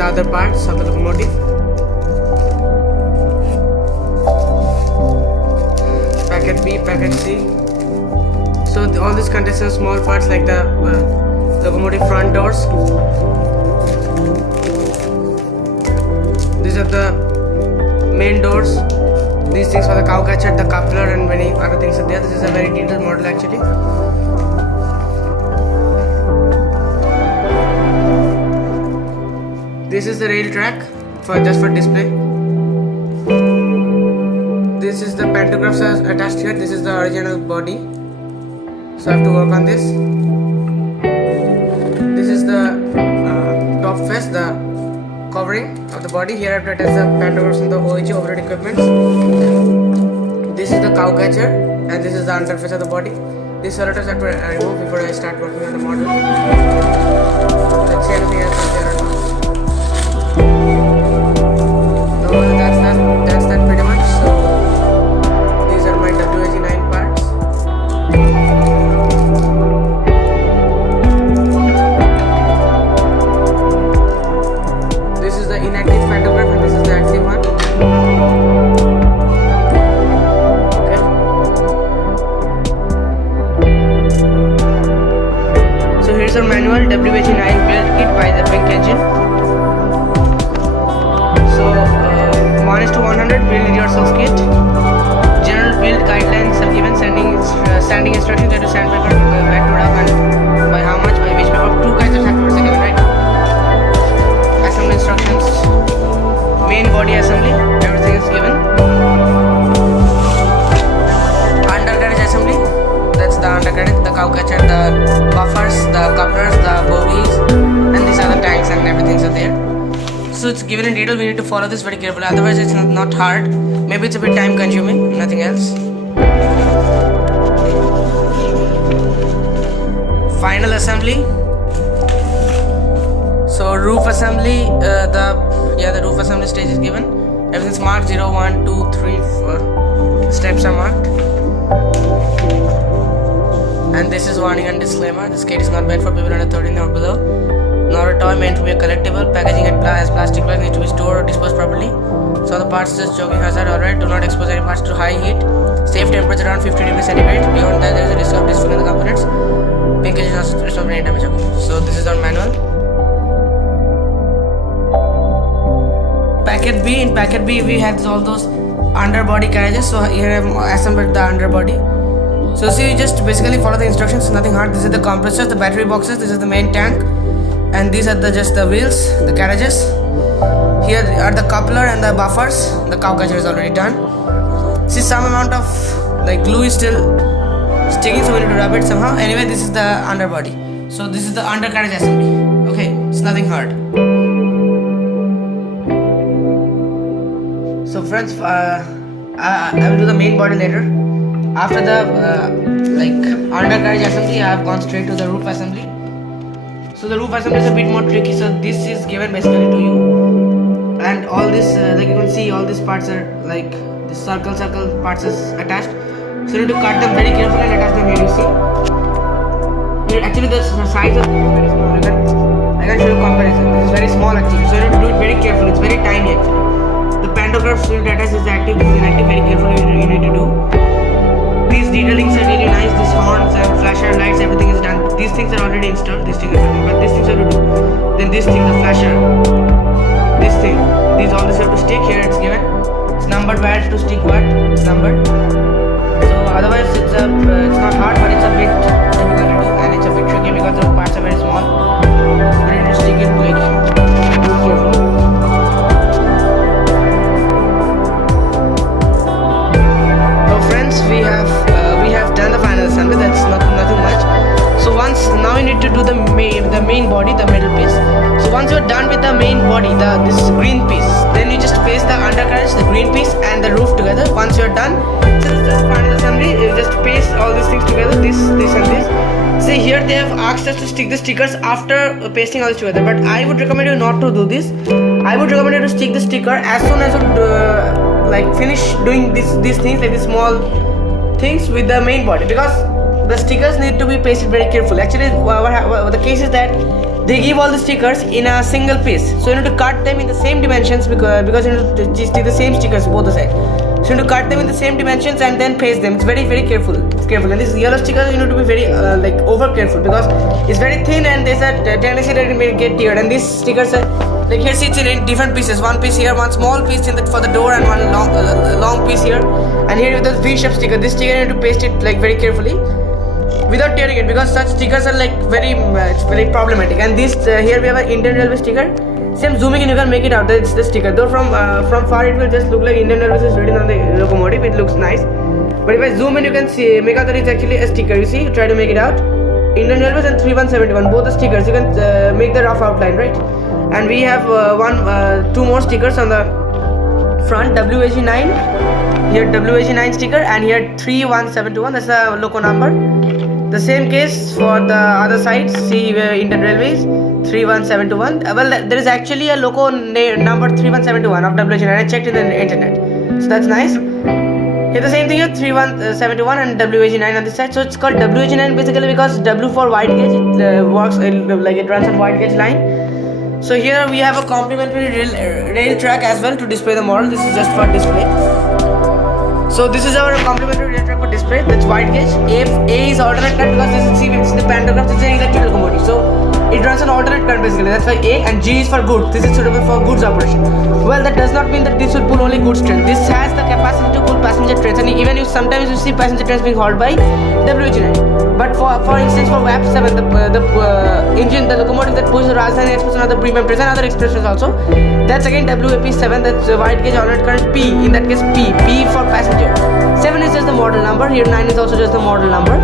the other parts of the locomotive. Packet B, packet C. So all this contains some small parts like the locomotive front doors. These are the main doors. These things for the cow catcher, the coupler, and many other things are there. This is a very detailed model actually. This is the rail track for just for display. This is the pantographs are attached here. This is the original body. So I have to work on this. This is the top face, the covering of the body. Here I have to attach the pantographs and the OEG overhead equipment. This is the cow catcher, and this is the underface of the body. These selectors I have to remove before I start working on the model. Let's see anything else is there or not. No, that's that pretty much. So these are my WAG-9 parts. This is the inactive pantograph and this is the active one. Okay. So here's our manual WAG-9 build kit by the Pink Engine. 1:100 build yourself kit. General build guidelines are given. Sanding instructions to sandpaper, wet to rough, and by how much, by which paper. 2 kinds of sandpaper are given, right? Assembly instructions, main body assembly, everything is given. Undercarriage assembly, that's the undercarriage, the cow catcher, the buffers, the couplers, the bogies, and these are the tanks and everything are there. So it's given in detail. We need to follow this very carefully, otherwise it's not hard. Maybe it's a bit time consuming, nothing else. Final assembly. So roof assembly, the roof assembly stage is given. Everything's marked 0, 1, 2, 3, 4. Steps are marked. And this is warning and disclaimer. This kit is not meant for people under 13 or below. Nor a toy meant to be a collectible. Packaging as plastic bags need to be stored or disposed properly. So the parts just joking hazard. Alright, do not expose any parts to high heat. Safe temperature around 50 degrees centigrade. Beyond that there is a risk of disfiguring the components. Pink is not responsible for any damage. Okay. So this is our manual. Packet B. In packet B we had all those underbody carriages. So here I have assembled the underbody. So see, you just basically follow the instructions, nothing hard. This is the compressors, the battery boxes, this is the main tank. And these are just the wheels, the carriages. Here are the coupler and the buffers. The cow catcher is already done. See, some amount of like glue is still sticking, so we need to rub it somehow. Anyway, this is the underbody. So this is the undercarriage assembly. Okay, it's nothing hard. So friends, I will do the main body later. After the undercarriage assembly, I have gone straight to the roof assembly. So the roof assembly is a bit more tricky. So this is given basically to you, and all this like you can see, all these parts are like the circle parts is attached. So you need to cut them very carefully and attach them here. You see, here actually the size of it is very small. I can show you comparison. This is very small actually. So you need to do it very carefully. It's very tiny actually. The pantographs you need to attach is active, this is inactive. Very carefully you need to do. These detailings are really nice. These horns and flasher lights, everything is done. These things are already installed. These things are done, but these things are to do. Then this thing, the flasher, this thing, all this have to stick here. It's given. It's numbered where to stick what. It's numbered. So otherwise it's not hard, but it's a bit difficult to do, and it's a bit tricky because the parts are very small. But you need to stick it like carefully. We have done the final assembly. That's nothing much. So now you need to do the main body, the middle piece. So once you're done with the main body, this green piece, then you just paste the undercarriage, the green piece, and the roof together. Once you're done, so this is final assembly. You just paste all these things together, this and this. See, here they have asked us to stick the stickers after pasting all this together, but I would recommend you not to do this. I would recommend you to stick the sticker as soon as you finish doing these things, like these small things with the main body, because the stickers need to be pasted very carefully. Actually, the case is that they give all the stickers in a single piece. So you need to cut them in the same dimensions because you need to stick the same stickers both the sides. So you need to cut them in the same dimensions and then paste them. It's very careful. It's careful. And this yellow sticker you need to be very like over careful because it's very thin and there's a tendency that it may get teared. And these stickers are like here, see, it's in different pieces. One piece here, one small piece for the door, and one long piece here. And here with the V-shape sticker. This sticker you need to paste it like very carefully without tearing it because such stickers are like very problematic. And this here we have an Indian Railway sticker. Same zooming in you can make it out. That's the sticker. Though from far it will just look like Indian Railways is written on the locomotive. It looks nice. But if I zoom in, you can see make out that it's actually a sticker. You see, try to make it out. Indian Railways and 3171, both the stickers. You can make the rough outline, right? And we have two more stickers on the front. WAG-9. Here WAG-9 sticker, and here 31721. That's the loco number. The same case for the other side. See Indian Railways 31721. Well, there is actually a loco number 3171 of WAG-9. I checked in the internet, so that's nice. Here the same thing here, 31721 and WAG-9 on this side. So it's called WAG-9 basically because W for wide gauge. It works like it runs on wide gauge line. So here we have a complimentary rail track as well to display the model. This is just for display. So this is our complimentary rail track for display. That's wide gauge. A is alternate current because this is the pantograph. This is an electric locomotive. So it runs on alternate current basically. That's why A, and G is for goods. This is suitable for goods operation. Well, that does not mean that this will pull only goods train. This has the capacity to pull passenger trains, and even if sometimes you see passenger trains being hauled by WAG-9. But for instance, for WAP7, the engine, the locomotive that pulls the Rajdhani Express and other premium trains and other expresses also, that's again WAP7. That's wide gauge alternate current P. In that case, P for passenger. 7 is just the model number. Here 9 is also just the model number.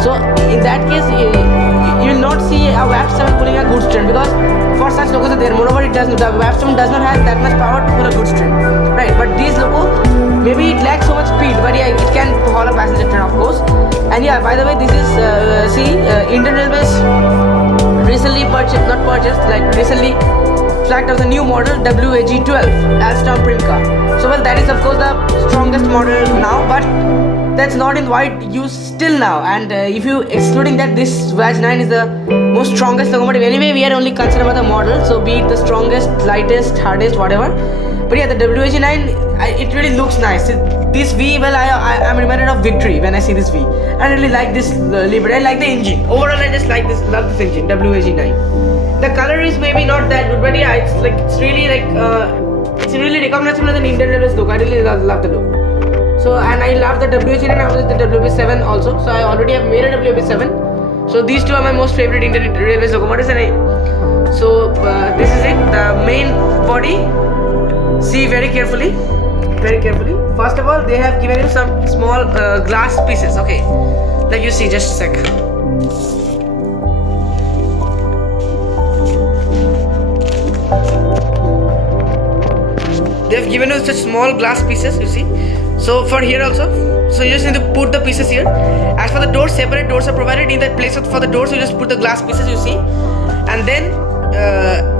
So in that case, you will not see a WAP7 pulling a goods train because for such locos are there. Moreover, the WAP7 does not have that much power to pull a goods train, right? But these loco, maybe it lacks so much speed, but yeah, it can haul a passenger train, of course. And yeah, by the way, this is Indian Railways recently recently flagged as a new model WAG-12 Alstom Primca. So well, that is of course the strongest model now, but that's not in wide use still now. And if you excluding that, this WAG-9 is the most strongest locomotive. Anyway, we are only concerned about the model, so be it the strongest, lightest, hardest, whatever. But yeah, the WAG-9, it really looks nice. This V, well, I'm reminded of Victory when I see this V. I really like this Liberty. I like the engine. Overall, I just like love this engine, WAG-9. The color is maybe not that good, but yeah, it's really recognizable as an Indian Railways look. I really love the look. So, and I love the WAG-9 and the WAP7 also. So I already have made a WAP7. So these two are my most favorite Indian Railways locomotives. This is it. The main body. See very carefully. First of all, they have given you some small glass pieces. Okay, like you see, just a sec. They have given us such small glass pieces, you see. So for here also, so you just need to put the pieces here. As for the doors, separate doors are provided. In that place for the doors, you just put the glass pieces, you see. And then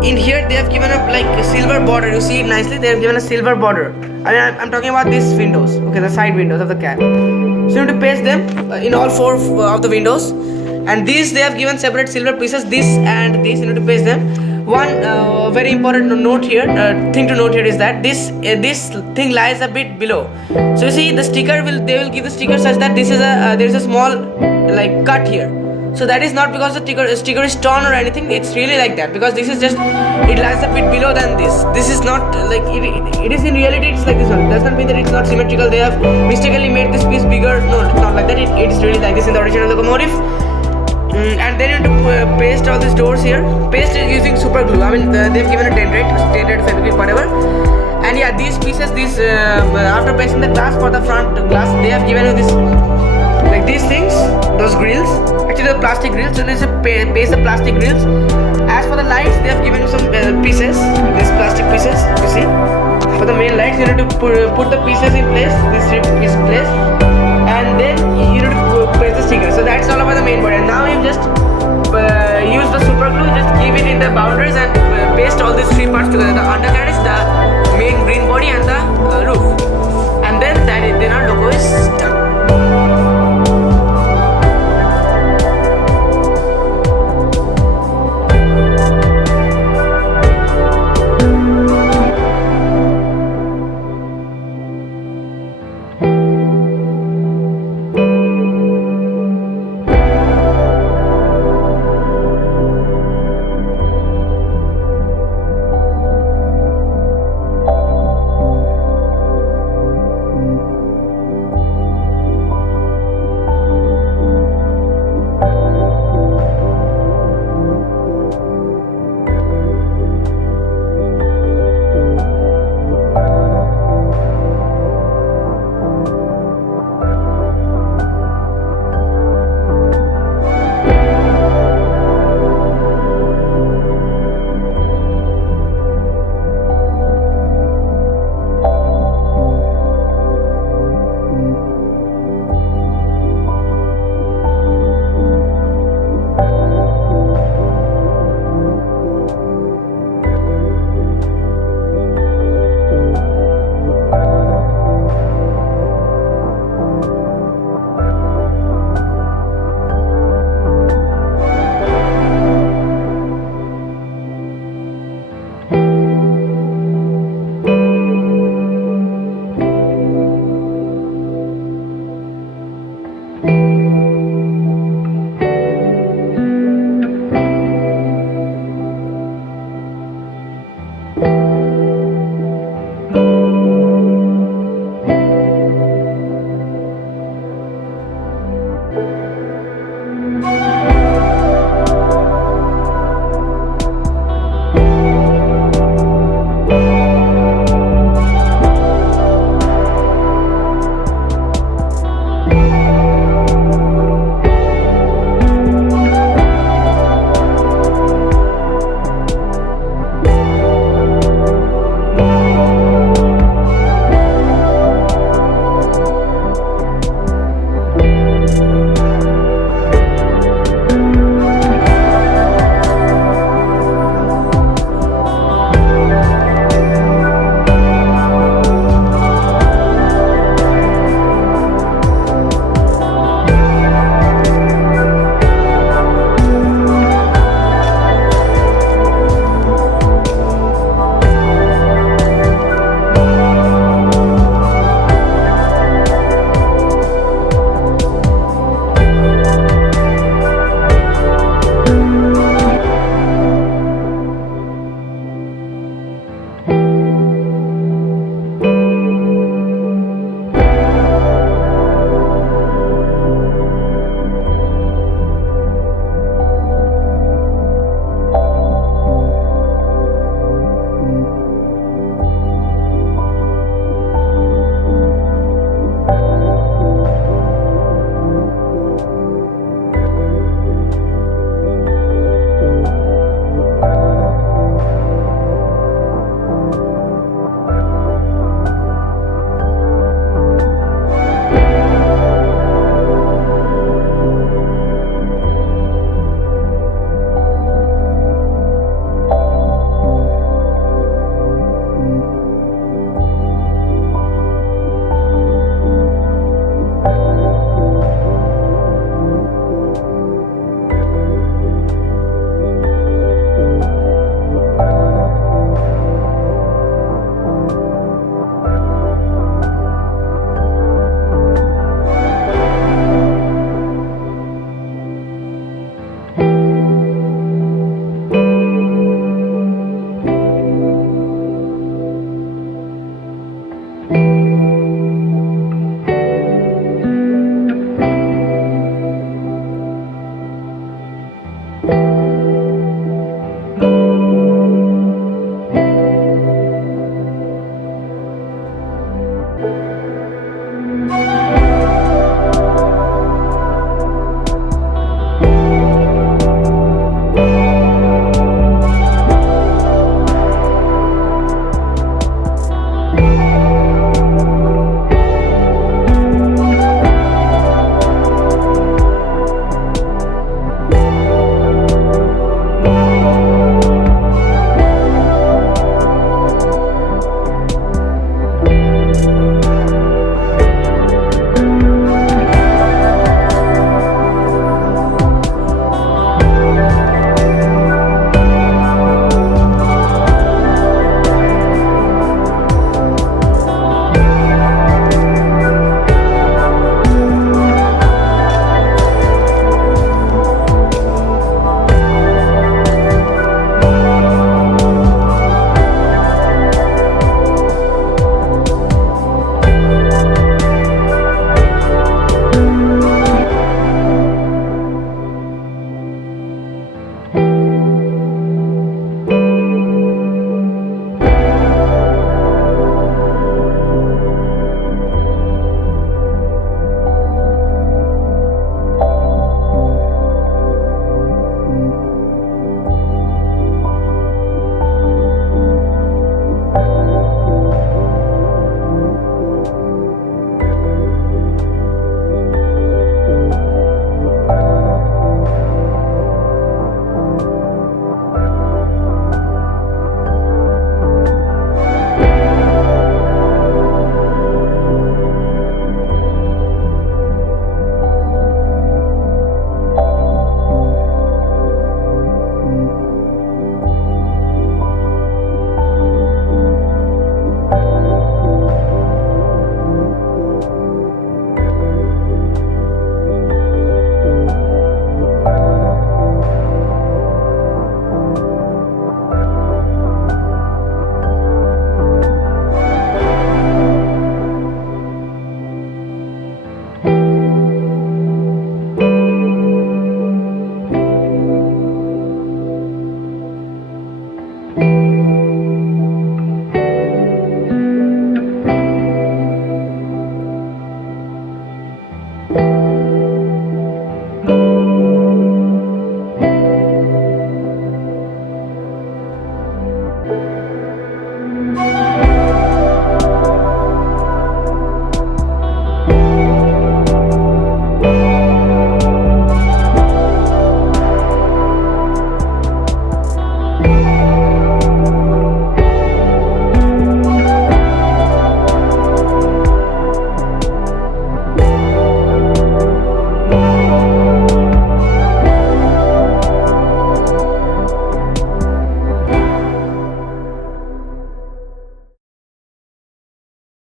in here they have given up like a silver border. You see it nicely. They have given a silver border. I mean, I'm talking about these windows, okay, the side windows of the cab. So you need to paste them in all four of the windows. And these they have given separate silver pieces. This and this you need to paste them. One very important thing to note here is that this thing lies a bit below. So you see the sticker they will give the sticker such that this is there is a small like cut here. So that is not because the sticker is torn or anything. It's really like that because this is just it lies a bit below than this. This is not like it is in reality. It's like this one. It does not mean that it's not symmetrical. They have mistakenly made this piece bigger. No, it's not like that. It is really like this in the original locomotive. And then you need to paste all these doors here. Paste it using super glue. I mean they've given a dendrite, fabric, whatever. And yeah, these pieces, after pasting the glass for the front glass, they have given you this like these things, those grills. Actually, the plastic grills. So there's a paste of plastic grills. As for the lights, they have given you some pieces, these plastic pieces. You see, for the main lights, you need to put the pieces in place. This piece in place, and then you need to paste the sticker. So that's all about the main body. And now you just use the super glue, just give it in the boundaries and paste all these three parts together. The undercarriage, the main green body, and the